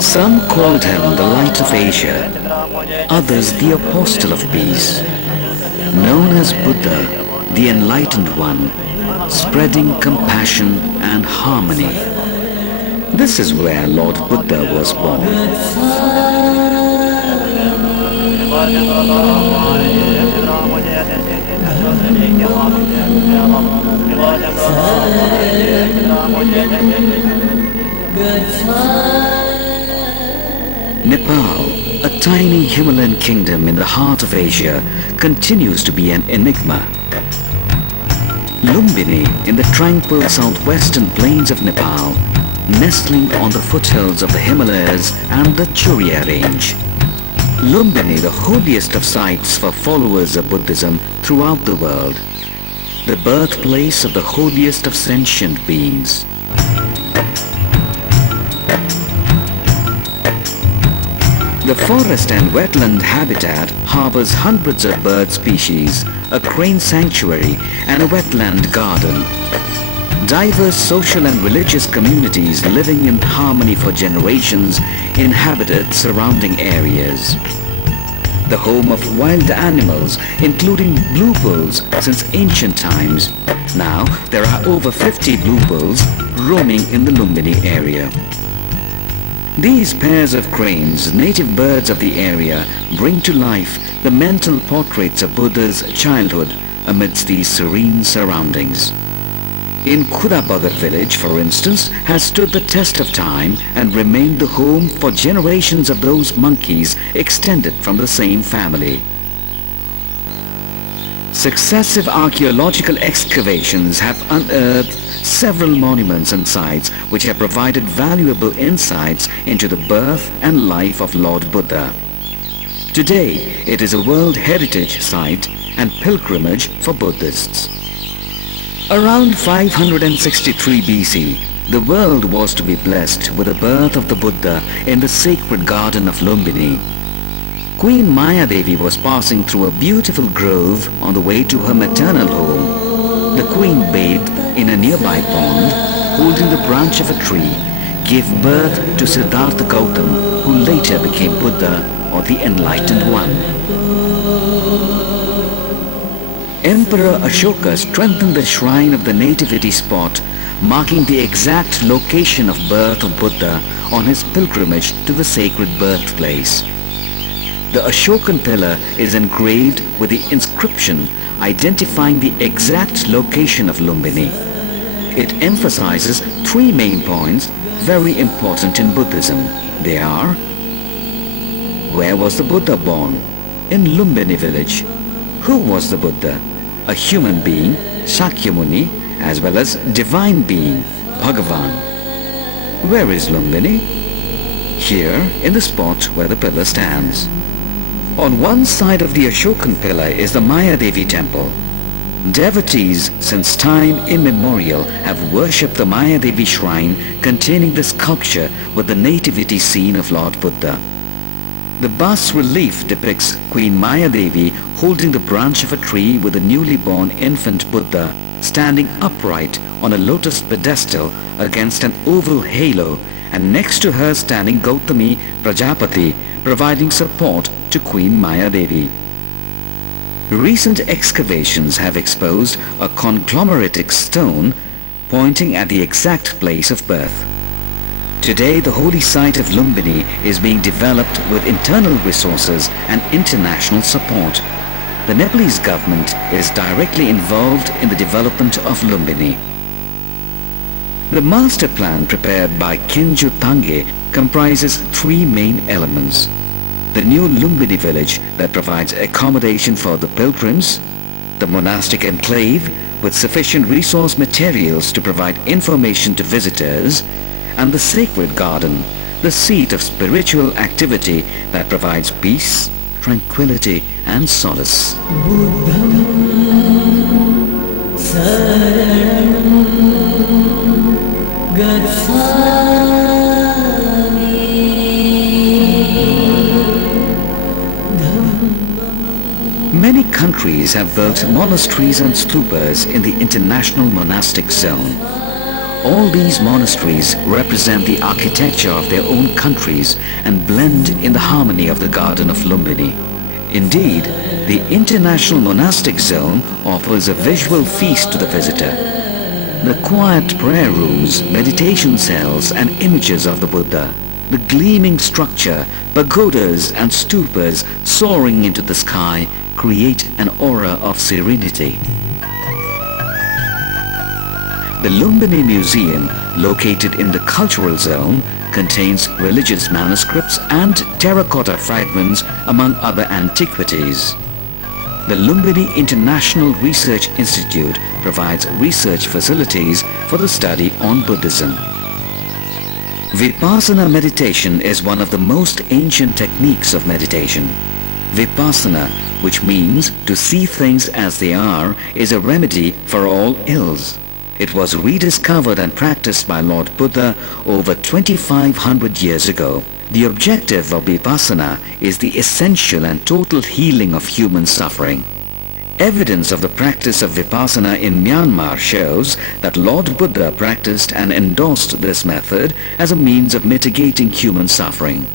Some called him the Light of Asia, others the Apostle of Peace. Known as Buddha, the Enlightened One, spreading compassion and harmony. This is where Lord Buddha was born. Nepal, a tiny Himalayan kingdom in the heart of Asia, continues to be an enigma. Lumbini, in the tranquil southwestern plains of Nepal, nestling on the foothills of the Himalayas and the Churiya range. Lumbini, the holiest of sites for followers of Buddhism throughout the world, the birthplace of the holiest of sentient beings. The forest and wetland habitat harbors hundreds of bird species, a crane sanctuary and a wetland garden. Diverse social and religious communities living in harmony for generations inhabited surrounding areas. The home of wild animals, including blue bulls since ancient times. Now there are over 50 blue bulls roaming in the Lumbini area. These pairs of cranes, native birds of the area, bring to life the mental portraits of Buddha's childhood amidst these serene surroundings. In Khudabagar village, for instance, has stood the test of time and remained the home for generations of those monkeys extended from the same family. Successive archaeological excavations have unearthed several monuments and sites which have provided valuable insights into the birth and life of Lord Buddha. Today, it is a World Heritage Site and pilgrimage for Buddhists. Around 563 BC, the world was to be blessed with the birth of the Buddha in the sacred garden of Lumbini. Queen Mayadevi was passing through a beautiful grove on the way to her maternal home. The queen bathed in a nearby pond, holding the branch of a tree, gave birth to Siddharta Gautama, who later became Buddha or the Enlightened One. Emperor Ashoka strengthened the shrine of the nativity spot, marking the exact location of birth of Buddha on his pilgrimage to the sacred birthplace. The Ashokan pillar is engraved with the inscription identifying the exact location of Lumbini. It emphasizes three main points very important in Buddhism. They are: where was the Buddha born? In Lumbini village. Who was the Buddha? A human being, Shakya Muni, as well as divine being, Bhagavan. Where is Lumbini? Here, in the spot where the pillar stands. On one side of the Ashokan pillar is the Mayadevi temple. Devotees since time immemorial have worshipped the Mayadevi shrine containing the sculpture with the nativity scene of Lord Buddha. The bas-relief depicts Queen Mayadevi holding the branch of a tree with the newly born infant Buddha standing upright on a lotus pedestal against an oval halo, and next to her standing Gautami Prajapati, providing support to Queen Mayadevi. Recent excavations have exposed a conglomeratic stone pointing at the exact place of birth. Today, the holy site of Lumbini is being developed with internal resources and international support. The Nepalese government is directly involved in the development of Lumbini. The master plan prepared by Kenju Tange comprises three main elements: the new Lumbini village that provides accommodation for the pilgrims, the monastic enclave with sufficient resource materials to provide information to visitors, and the sacred garden, the seat of spiritual activity that provides peace, tranquility and solace. Many countries have built monasteries and stupas in the international monastic zone. All these monasteries represent the architecture of their own countries and blend in the harmony of the Garden of Lumbini. Indeed, the international monastic zone offers a visual feast to the visitor. The quiet prayer rooms, meditation cells and images of the Buddha, the gleaming structure, pagodas and stupas soaring into the sky create an aura of serenity. The Lumbini Museum, located in the cultural zone, contains religious manuscripts and terracotta fragments among other antiquities. The Lumbini International Research Institute provides research facilities for the study on Buddhism. Vipassana meditation is one of the most ancient techniques of meditation. Vipassana, which means to see things as they are, is a remedy for all ills. It was rediscovered and practiced by Lord Buddha over 2500 years ago. The objective of Vipassana is the essential and total healing of human suffering. Evidence of the practice of Vipassana in Myanmar shows that Lord Buddha practiced and endorsed this method as a means of mitigating human suffering.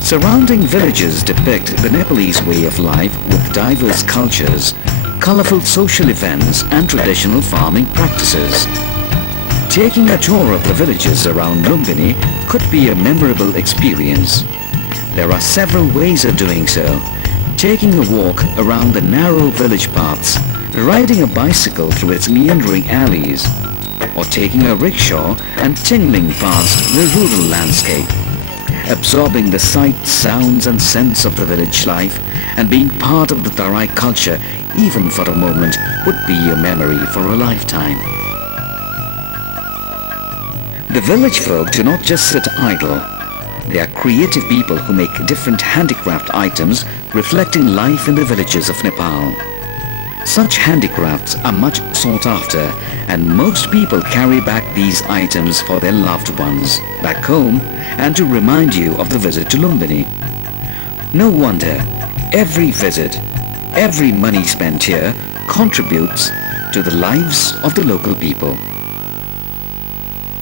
Surrounding villages depict the Nepalese way of life with diverse cultures, colorful social events and traditional farming practices. Taking a tour of the villages around Lumbini could be a memorable experience. There are several ways of doing so. Taking a walk around the narrow village paths, riding a bicycle through its meandering alleys, or taking a rickshaw and tingling past the rural landscape. Absorbing the sights, sounds and scents of the village life and being part of the Tarai culture even for a moment would be a memory for a lifetime. The village folk do not just sit idle. They are creative people who make different handicraft items reflecting life in the villages of Nepal. Such handicrafts are much sought after, and most people carry back these items for their loved ones back home and to remind you of the visit to Lumbini. No wonder every visit, every money spent here contributes to the lives of the local people.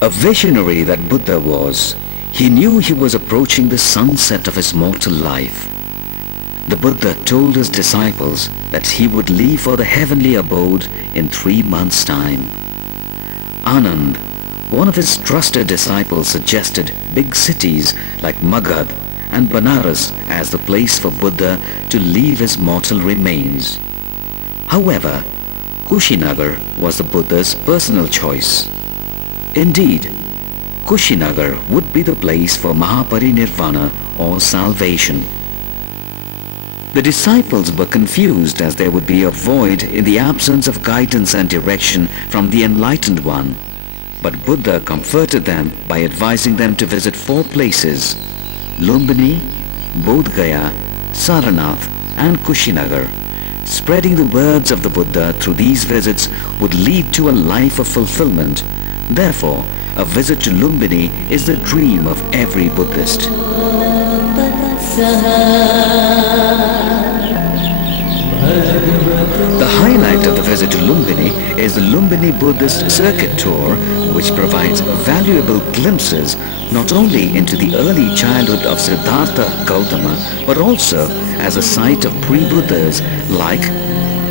A visionary that Buddha was, he knew he was approaching the sunset of his mortal life. The Buddha told his disciples that he would leave for the heavenly abode in 3 months' time. Anand, one of his trusted disciples, suggested big cities like Magad and Banaras as the place for Buddha to leave his mortal remains. However, Kushinagar was the Buddha's personal choice. Indeed, Kushinagar would be the place for Mahaparinirvana or salvation. The disciples were confused as there would be a void in the absence of guidance and direction from the Enlightened One. But Buddha comforted them by advising them to visit 4 places: Lumbini, Bodh Gaya, Saranath and Kushinagar. Spreading the words of the Buddha through these visits would lead to a life of fulfillment. Therefore, a visit to Lumbini is the dream of every Buddhist. The highlight of the visit to Lumbini is the Lumbini Buddhist Circuit Tour, which provides valuable glimpses not only into the early childhood of Siddharta Gautama, but also as a site of pre-Buddhas like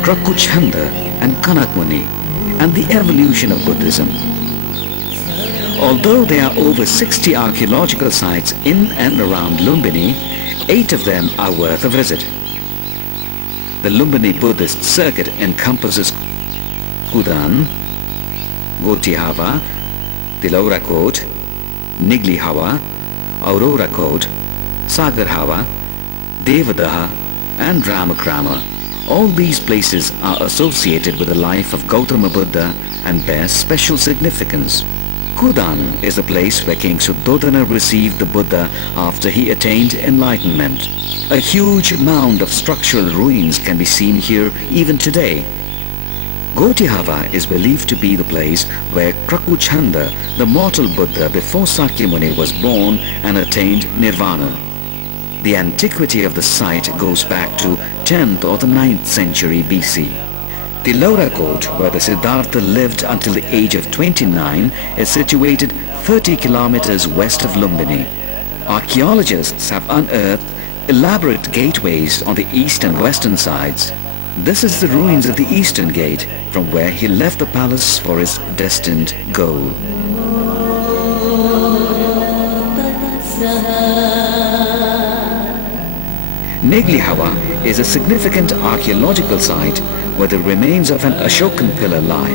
Krakuchanda and Kanakmuni, and the evolution of Buddhism. Although there are over 60 archaeological sites in and around Lumbini, 8 of them are worth a visit. The Lumbini Buddhist Circuit encompasses Kudan, Gotihava, Tilaurakot, Niglihawa, Aurorakot, Sagarhava, Devadaha and Ramakrama. All these places are associated with the life of Gautama Buddha and bear special significance. Kudan is the place where King Suddodhana received the Buddha after he attained enlightenment. A huge mound of structural ruins can be seen here even today. Gotihava is believed to be the place where Krakuchanda, the mortal Buddha before Sakyamuni, was born and attained nirvana. The antiquity of the site goes back to 10th or the 9th century BC. Tilaurakot, where the Siddhartha lived until the age of 29, is situated 30 kilometers west of Lumbini. Archaeologists have unearthed elaborate gateways on the east and western sides. This is the ruins of the eastern gate, from where he left the palace for his destined goal. Neglihawa is a significant archaeological site where the remains of an Ashokan pillar lie.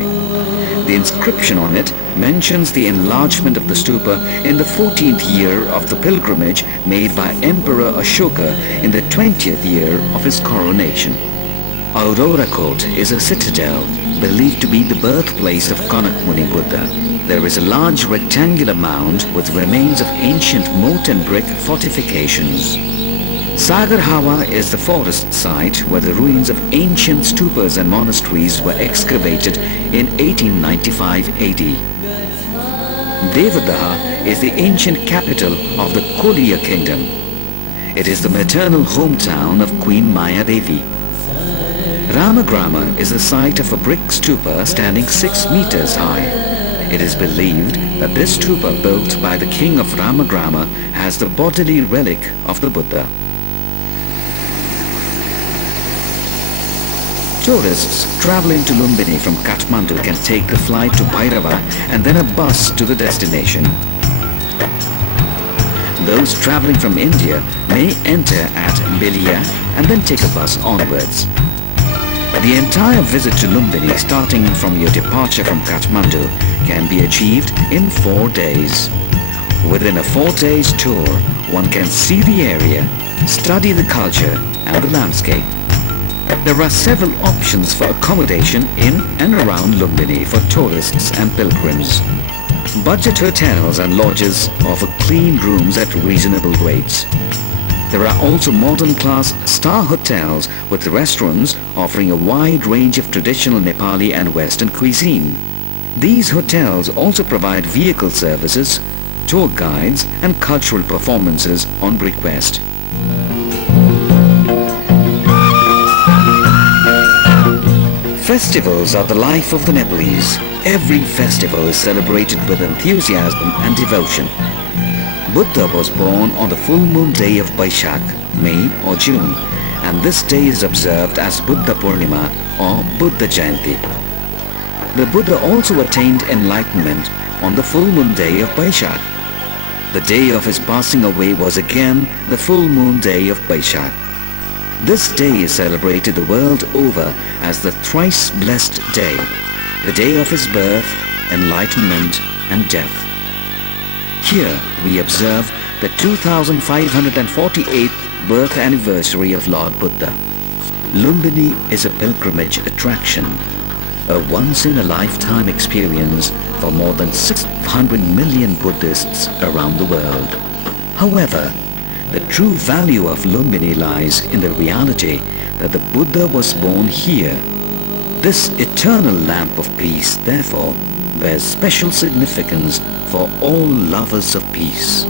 The inscription on it mentions the enlargement of the stupa in the 14th year of the pilgrimage made by Emperor Ashoka in the 20th year of his coronation. Tilaurakot is a citadel believed to be the birthplace of Kanak Muni Buddha. There is a large rectangular mound with remains of ancient moat and brick fortifications. Sagarhawa is the forest site where the ruins of ancient stupas and monasteries were excavated in 1895 AD. Devadaha is the ancient capital of the Koliya kingdom. It is the maternal hometown of Queen Mayadevi. Ramagrama is the site of a brick stupa standing 6 meters high. It is believed that this stupa built by the king of Ramagrama has the bodily relic of the Buddha. Tourists traveling to Lumbini from Kathmandu can take the flight to Bhairava and then a bus to the destination. Those traveling from India may enter at Belia and then take a bus onwards. The entire visit to Lumbini, starting from your departure from Kathmandu, can be achieved in 4 days. Within a 4 days tour, one can see the area, study the culture and the landscape. There are several options for accommodation in and around Lumbini for tourists and pilgrims. Budget hotels and lodges offer clean rooms at reasonable rates. There are also modern-class star hotels with restaurants offering a wide range of traditional Nepali and Western cuisine. These hotels also provide vehicle services, tour guides and cultural performances on request. Festivals are the life of the Nepalese. Every festival is celebrated with enthusiasm and devotion. Buddha was born on the full moon day of Baishak, May or June, and this day is observed as Buddha Purnima or Buddha Jayanti. The Buddha also attained enlightenment on the full moon day of Baishak. The day of his passing away was again the full moon day of Baishak. This day is celebrated the world over as the thrice blessed day, the day of his birth, enlightenment and death. Here we observe the 2548th birth anniversary of Lord Buddha. Lumbini is a pilgrimage attraction, a once-in-a-lifetime experience for more than 600 million Buddhists around the world. However, the true value of Lumbini lies in the reality that the Buddha was born here. This eternal lamp of peace, therefore, bears special significance for all lovers of peace.